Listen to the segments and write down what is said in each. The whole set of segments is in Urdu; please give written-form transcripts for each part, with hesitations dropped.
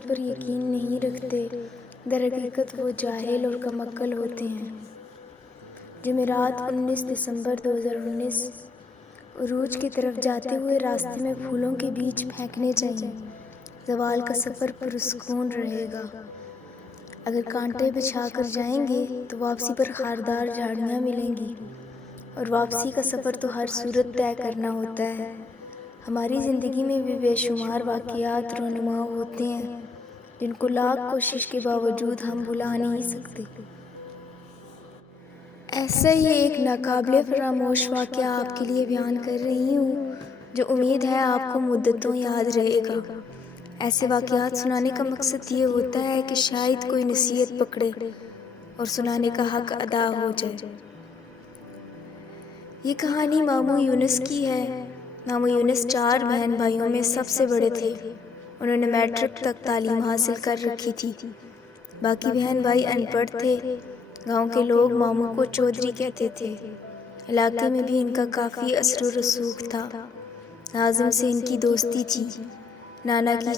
مجھ پر یقین نہیں رکھتے، در حقیقت وہ جاہل اور کم عقل ہوتے ہیں۔ جمعرات 19 دسمبر 2019 عروج کی طرف جاتے ہوئے راستے میں پھولوں کے بیج پھینکنے چاہیے۔ زوال کا سفر پرسکون رہے گا۔ اگر کانٹے بچھا کر جائیں گے تو واپسی پر خاردار جھاڑیاں ملیں گی، اور واپسی کا سفر تو ہر صورت طے کرنا ہوتا ہے۔ ہماری زندگی میں بھی بے شمار واقعات رونما ہوتے ہیں جن کو لاکھ کوشش کے باوجود ہم بھلا نہیں سکتے۔ ایسا ہی ایک ناقابل فراموش واقعہ آپ کے لیے بیان کر رہی ہوں جو امید ہے آپ کو مدتوں یاد رہے گا۔ ایسے واقعات سنانے کا مقصد یہ ہوتا ہے کہ شاید کوئی نصیحت پکڑے اور سنانے کا حق ادا ہو جائے۔ یہ کہانی ماموں یونس کی ہے۔ ماموں یونس 4 بہن بھائیوں میں سب سے بڑے تھے۔ انہوں نے میٹرک تک تعلیم حاصل کر رکھی تھی۔ باقی بہن بھائی ان پڑھ تھے۔ گاؤں کے لوگ ماموں کو چودھری کہتے تھے۔ علاقے میں بھی ان کا کافی اثر و رسوخ تھا۔ ناظم سے ان کی دوستی تھی۔ نانا کی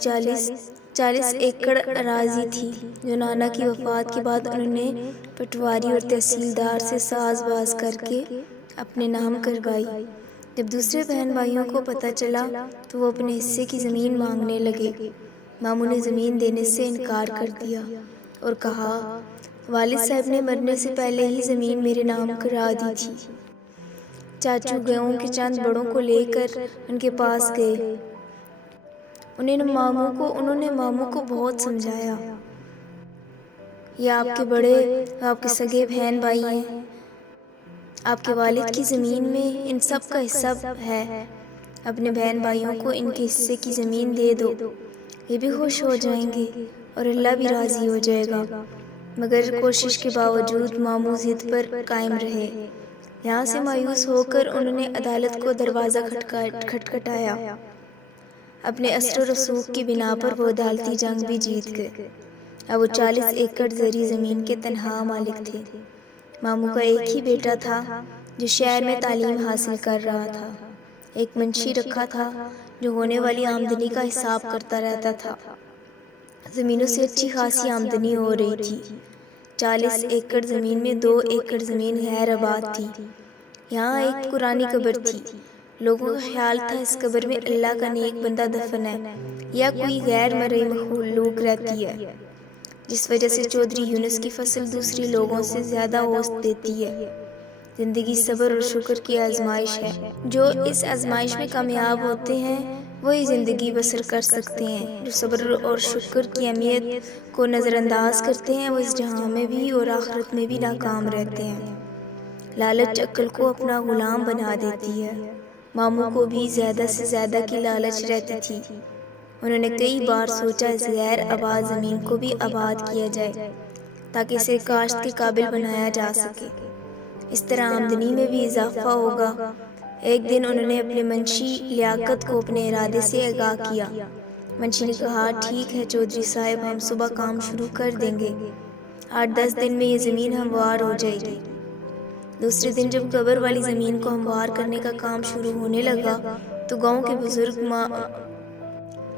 40 ایکڑ اراضی تھی جو نانا کی وفات کے بعد انہوں نے پٹواری اور تحصیلدار سے ساز باز کر کے اپنے نام کروائی۔ جب دوسرے بہن بھائیوں کو پتہ چلا تو وہ اپنے حصے کی زمین مانگنے لگے۔ ماموں نے زمین دینے سے انکار کر دیا اور کہا، والد صاحب نے مرنے سے پہلے ہی زمین میرے نام کرا دی تھی۔ چاچو گاؤں کے چند بڑوں کو لے کر ان کے پاس گئے۔ انہوں نے ماموں کو بہت سمجھایا۔ یہ آپ کے بڑے، آپ کے سگے بہن بھائی ہیں۔ آپ کے والد کی زمین میں ان سب کا حصہ ہے۔ اپنے بہن بھائیوں کو ان کے حصے کی زمین دے دو۔ یہ بھی خوش ہو جائیں گے اور اللہ بھی راضی ہو جائے گا۔ مگر کوشش کے باوجود ماموں ضد پر قائم رہے۔ یہاں سے مایوس ہو کر انہوں نے عدالت کو دروازہ کھٹکھٹایا۔ اپنے اثر و رسوخ کی بنا پر وہ عدالتی جنگ بھی جیت گئے۔ اب وہ 40 ایکڑ زرعی زمین کے تنہا مالک تھے۔ ماموں کا ایک ہی بیٹا تھا جو شہر میں تعلیم حاصل کر رہا تھا۔ ایک منشی رکھا تھا جو ہونے والی آمدنی کا حساب کرتا رہتا تھا۔ زمینوں سے اچھی خاصی آمدنی ہو رہی تھی۔ 40 ایکڑ زمین میں 2 ایکڑ زمین غیر آباد تھی۔ یہاں ایک پرانی قبر تھی۔ لوگوں کا خیال تھا اس قبر میں اللہ کا نیک بندہ دفن ہے یا کوئی غیر مرئی مخلوق رہتی ہے، جس وجہ سے چودھری یونس کی فصل دوسری لوگوں سے زیادہ اوسط دیتی ہے۔ زندگی صبر اور شکر کی آزمائش ہے۔ جو اس آزمائش میں کامیاب ہوتے ہیں وہی زندگی بسر کر سکتے ہیں۔ جو صبر اور شکر کی اہمیت کو نظر انداز کرتے ہیں وہ اس جہاں میں بھی اور آخرت میں بھی ناکام رہتے ہیں۔ لالچ عقل کو اپنا غلام بنا دیتی ہے۔ ماموں کو بھی زیادہ سے زیادہ کی لالچ رہتی تھی۔ انہوں نے کئی بار سوچا اس غیر آباد زمین کو بھی آباد کیا جائے تاکہ اسے کاشت کے قابل بنایا جا سکے۔ اس طرح آمدنی میں بھی اضافہ ہوگا۔ ایک دن انہوں نے اپنے منشی لیاقت کو اپنے ارادے سے آگاہ کیا۔ منشی نے کہا، ٹھیک ہے چودھری صاحب، ہم صبح کام شروع کر دیں گے۔ 8-10 دن میں یہ زمین ہموار ہو جائے گی۔ دوسرے دن جب قبر والی زمین کو ہموار کرنے کا کام شروع ہونے لگا تو گاؤں کے بزرگ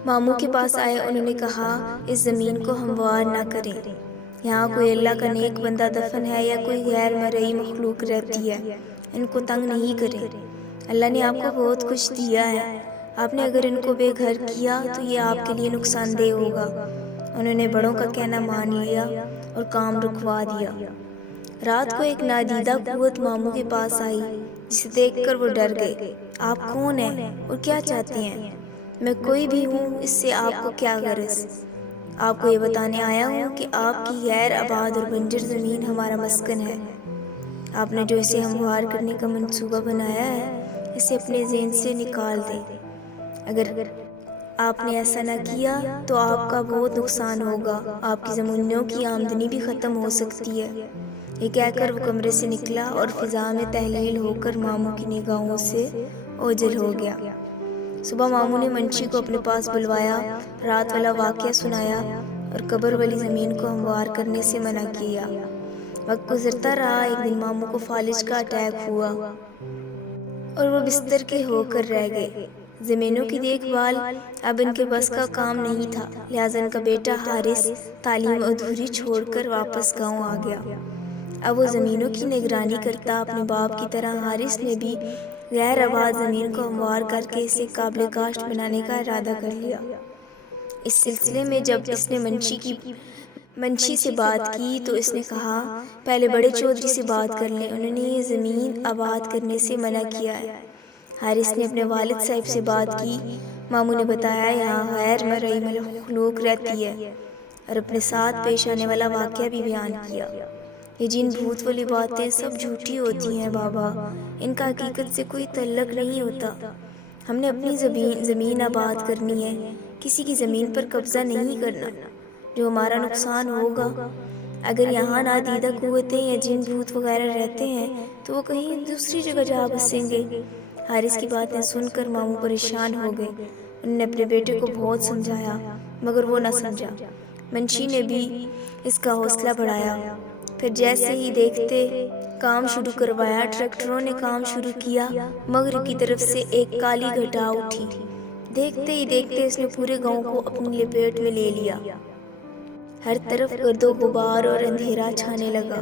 ماموں کے پاس آئے۔ انہوں نے کہا، اس زمین کو ہموار نہ کریں۔ یہاں کوئی اللہ کا نیک بندہ دفن ہے یا کوئی غیر مرئی مخلوق رہتی ہے، ان کو تنگ نہیں کریں۔ اللہ نے آپ کو بہت کچھ دیا ہے، آپ نے اگر ان کو بے گھر کیا تو یہ آپ کے لیے نقصان دہ ہوگا۔ انہوں نے بڑوں کا کہنا مان لیا اور کام رکوا دیا۔ رات کو ایک نادیدہ قوت ماموں کے پاس آئی جسے دیکھ کر وہ ڈر گئے۔ آپ کون ہیں اور کیا چاہتے ہیں؟ میں کوئی بھی ہوں، اس سے آپ کو کیا غرض؟ آپ کو یہ بتانے آیا ہوں کہ آپ کی غیر آباد اور بنجر زمین ہمارا مسکن ہے۔ آپ نے جو اسے ہموار کرنے کا منصوبہ بنایا ہے اسے اپنے ذہن سے نکال دیں۔ اگر آپ نے ایسا نہ کیا تو آپ کا بہت نقصان ہوگا، آپ کی زمینوں کی آمدنی بھی ختم ہو سکتی ہے۔ یہ کہہ کر وہ کمرے سے نکلا اور فضا میں تحلیل ہو کر ماموں کی نگاہوں سے اوجھل ہو گیا۔ صبح ماموں نے منشی کو اپنے پاس بلوایا، رات والا واقعہ سنایا اور قبر والی زمین کو ہموار کرنے سے منع کیا۔ وقت گزرتا رہا۔ ایک دن ماموں کو فالج کا اٹیک ہوا اور وہ بستر کے ہو کر رہ گئے۔ زمینوں کی دیکھ بھال اب ان کے بس کا کام نہیں تھا، لہٰذا ان کا بیٹا حارث تعلیم ادھوری چھوڑ کر واپس گاؤں آ گیا۔ اب وہ زمینوں کی نگرانی کرتا۔ اپنے باپ کی طرح حارث نے بھی غیر آباد زمین کو ہموار کر کے اسے قابل کاشت بنانے کا ارادہ کر لیا۔ اس سلسلے میں جب اس نے منشی سے بات کی تو اس نے کہا، پہلے بڑے چودھری سے بات کر لیں، انہوں نے یہ زمین آباد کرنے سے منع کیا ہے۔ حارث نے اپنے والد صاحب سے بات کی۔ ماموں نے بتایا، یہاں غیر مرئی مخلوق رہتی ہے، اور اپنے ساتھ پیش آنے والا واقعہ بھی بیان کیا۔ یہ جن بھوت والی باتیں سب جھوٹی ہوتی ہیں بابا، ان کا حقیقت سے کوئی تعلق نہیں ہوتا۔ ہم نے اپنی زمین آباد کرنی ہے، کسی کی زمین پر قبضہ نہیں کرنا۔ جو ہمارا نقصان ہوگا، اگر یہاں نادیدہ قوتیں یا جن بھوت وغیرہ رہتے ہیں تو وہ کہیں دوسری جگہ جا بسیں گے۔ حارث کی باتیں سن کر ماموں پریشان ہو گئے۔ انہوں نے اپنے بیٹے کو بہت سمجھایا مگر وہ نہ سمجھا۔ منشی نے بھی اس کا حوصلہ بڑھایا۔ پھر جیسے ہی دیکھتے کام شروع کروایا۔ ٹریکٹروں نے کام شروع کیا۔ مغرب کی طرف سے ایک کالی گھٹا اٹھی۔ دیکھتے ہی دیکھتے اس نے پورے گاؤں کو اپنی لپیٹ میں لے لیا۔ ہر طرف گرد و غبار اور اندھیرا چھانے لگا۔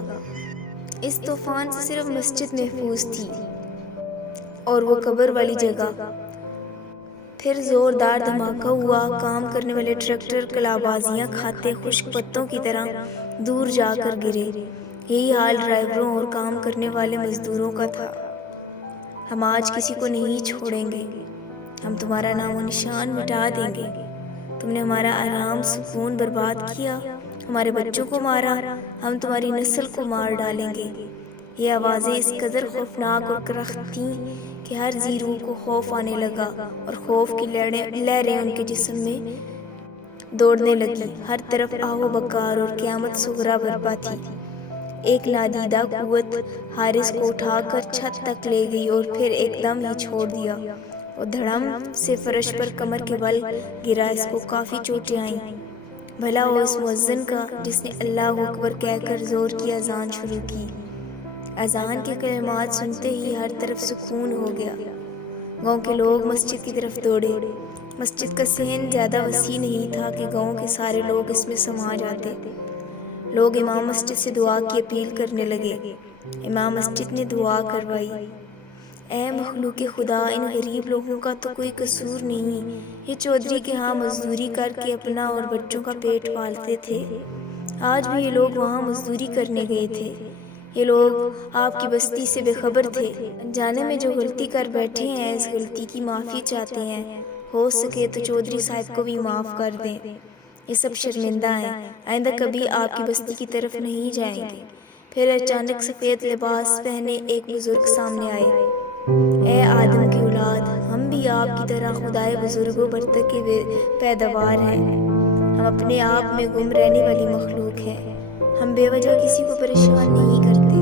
اس طوفان سے صرف مسجد محفوظ تھی اور وہ قبر والی جگہ۔ پھر زوردار دھماکہ ہوا۔ کام کرنے والے ٹریکٹر کلابازیاں کھاتے خشک پتوں کی طرح دور جا کر گرے۔ یہی حال ڈرائیوروں اور کام کرنے والے مزدوروں کا تھا۔ ہم آج کسی کو نہیں چھوڑیں گے، ہم تمہارا نام و نشان مٹا دیں گے۔ تم نے ہمارا آرام سکون برباد کیا، ہمارے بچوں کو مارا، ہم تمہاری نسل کو مار ڈالیں گے۔ یہ آوازیں اس قدر خوفناک اور کرخت تھیں کہ ہر ذی روح کو خوف آنے لگا اور خوف کی لہریں ان کے جسم میں دوڑنے لگی۔ ہر طرف آہ و بکار اور قیامت صغریٰ برپا تھی۔ ایک نادیدہ قوت حارث کو اٹھا کر چھت تک لے گئی اور پھر ایک دم ہی چھوڑ دیا۔ وہ دھڑم سے فرش پر کمر کے بل گرا۔ اس کو کافی چوٹیں آئیں۔ بھلا ہو اس مؤذن کا جس نے اللہ اکبر کہہ کر زور کی اذان شروع کی۔ اذان کے کلمات سنتے ہی ہر طرف سکون ہو گیا۔ گاؤں کے لوگ مسجد کی طرف دوڑے۔ مسجد کا صحن زیادہ وسیع نہیں تھا کہ گاؤں کے سارے لوگ اس میں سما جاتے۔ لوگ امام مسجد سے دعا کی اپیل کرنے لگے۔ امام مسجد نے دعا کروائی، اے مخلوق خدا، ان غریب لوگوں کا تو کوئی قصور نہیں۔ یہ چودھری کے ہاں مزدوری کر کے اپنا اور بچوں کا پیٹ پالتے تھے۔ آج بھی یہ لوگ وہاں مزدوری کرنے گئے تھے۔ یہ لوگ آپ کی بستی سے بے خبر تھے۔ انجانے میں جو غلطی کر بیٹھے ہیں، اس غلطی کی معافی چاہتے ہیں۔ ہو سکے تو چودھری صاحب کو بھی معاف کر دیں۔ یہ سب شرمندہ ہیں، آئندہ کبھی آپ کی بستی کی طرف نہیں جائیں گے۔ پھر اچانک سفید لباس پہنے ایک بزرگ سامنے آئے۔ اے آدم کی اولاد، ہم بھی آپ کی طرح خدائے بزرگ و برتر کے پیداوار ہیں۔ ہم اپنے آپ میں گم رہنے والی مخلوق ہیں۔ ہم بے وجہ کسی کو پریشان نہیں کرتے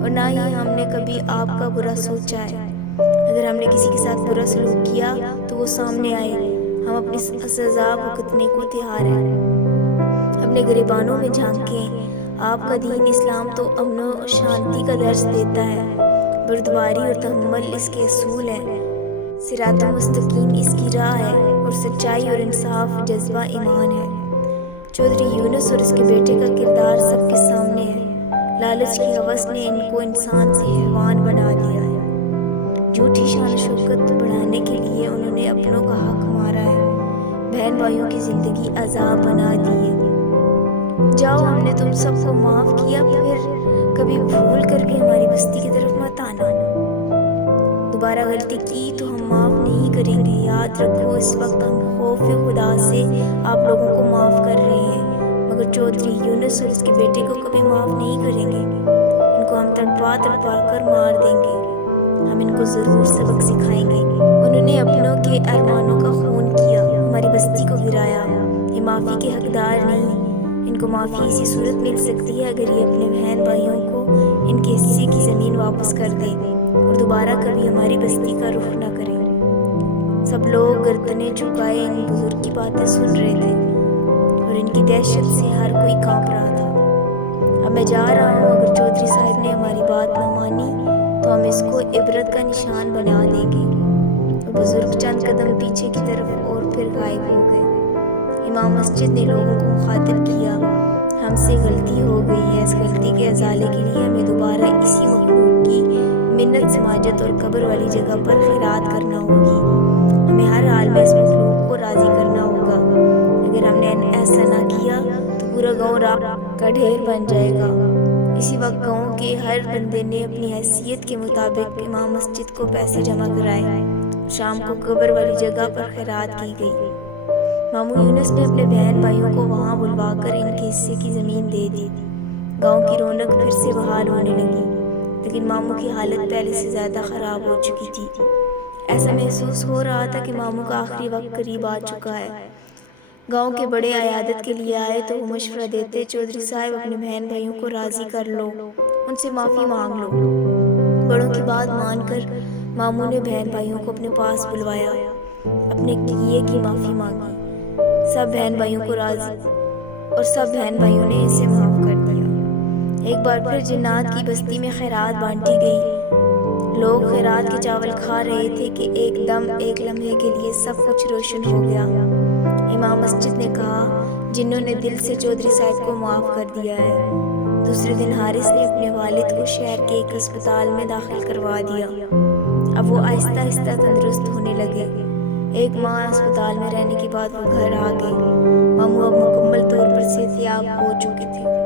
اور نہ ہی ہم نے کبھی آپ کا برا سوچا ہے۔ اگر ہم نے کسی کے ساتھ برا سلوک کیا تو وہ سامنے آئے، ہم اپنی سزا بھگتنے کو تیار ہیں۔ اپنے گریبانوں میں جھانکیں، آپ کا دین اسلام تو امن و شانتی کا درس دیتا ہے۔ بردباری اور تحمل اس کے اصول ہیں۔ صراط مستقیم اس کی راہ ہے اور سچائی اور انصاف جذبہ ایمان ہے۔ چودھری یونس اور اس کے بیٹے کا کردار سب کے سامنے ہے۔ لالچ کی ہوس نے ان کو انسان سے حیوان بنا دیا ہے۔ جھوٹی شان و شوکت بڑھانے کے لیے انہوں نے اپنوں کا حق مارا ہے۔ بہن بھائیوں کی زندگی عذاب بنا دی ہے۔ جاؤ، ہم نے تم سب کو معاف کیا، پھر کبھی بھول کر بھی ہماری بستی کی طرف مت آنا۔ دوبارہ غلطی کی تو ہم معاف نہیں کریں گے۔ یاد رکھو، اس وقت ہم خوف خدا سے آپ لوگوں کو معاف کر رہے ہیں، مگر چودھری یونس اور اس کے بیٹے کو کبھی معاف نہیں کریں گے۔ ان کو ہم تڑپا کر مار دیں گے۔ ہم ان کو ضرور سبق سکھائیں گے۔ انہوں نے اپنوں کے ارمانوں کا خون کیا، ہماری بستی کو گرایا۔ یہ معافی کے حقدار نہیں۔ ان کو معافی اسی صورت مل سکتی ہے اگر یہ اپنے بہن بھائیوں کو ان کے حصے کی زمین واپس کر دیں اور دوبارہ کبھی ہماری بستی کا رخ نہ کریں۔ سب لوگ گردنیں جھکائے ان بزرگ کی باتیں سن رہے تھے اور ان کی دہشت سے ہر کوئی کانپ رہا تھا۔ اب میں جا رہا ہوں، اگر چودھری صاحب نے ہماری بات نہ مانی تو ہم اس کو عبرت کا نشان بنا دیں گے۔ وہ بزرگ چند قدم پیچھے کی طرف اور پھر غائب ہو گئے۔ امام مسجد نے لوگوں کو مخاطب کیا، ہم سے غلطی ہو گئی ہے، اس غلطی کے ازالے کے لیے ہمیں دوبارہ اسی مخلوق کی منت سماجت اور قبر والی جگہ پر خیرات کرنا ہوگی۔ ہمیں ہر حال میں اس مخلوق کو راضی کرنا ہوگا۔ اگر ہم نے ایسا نہ کیا تو پورا گاؤں راکھ کا ڈھیر بن جائے گا۔ اسی وقت گاؤں کے ہر بندے نے اپنی حیثیت کے مطابق امام مسجد کو پیسے جمع کرائے۔ شام کو قبر والی جگہ پر خیرات کی گئی۔ ماموں یونس نے اپنے بہن بھائیوں کو وہاں بلوا کر ان کے حصے کی زمین دے دی۔ گاؤں کی رونق پھر سے بحال ہونے لگی، لیکن ماموں کی حالت پہلے سے زیادہ خراب ہو چکی تھی۔ ایسا محسوس ہو رہا تھا کہ ماموں کا آخری وقت قریب آ چکا ہے۔ گاؤں کے بڑے عیادت کے لیے آئے تو وہ مشورہ دیتے، چودھری صاحب اپنے بہن بھائیوں کو راضی کر لو، ان سے معافی مانگ لو۔ بڑوں کی بات مان کر ماموں نے بہن بھائیوں کو اپنے پاس بلوایا، اپنے کیے کی معافی مانگی۔ سب بہن بھائیوں کو راضی اور سب بہن بھائیوں نے اسے معاف کر دیا۔ ایک بار پھر جنات کی بستی میں خیرات بانٹی گئی۔ لوگ خیرات کے چاول کھا رہے تھے کہ ایک دم ایک لمحے کے لیے سب کچھ روشن ہو گیا۔ امام مسجد نے کہا، جنہوں نے دل سے چودھری صاحب کو معاف کر دیا ہے۔ دوسرے دن حارث نے اپنے والد کو شہر کے ایک اسپتال میں داخل کروا دیا۔ اب وہ آہستہ آہستہ تندرست ہونے لگے۔ ایک ماہ اسپتال میں رہنے کے بعد وہ گھر آ گئے۔ ماموں اب مکمل طور پر صحت یاب ہو چکے تھے۔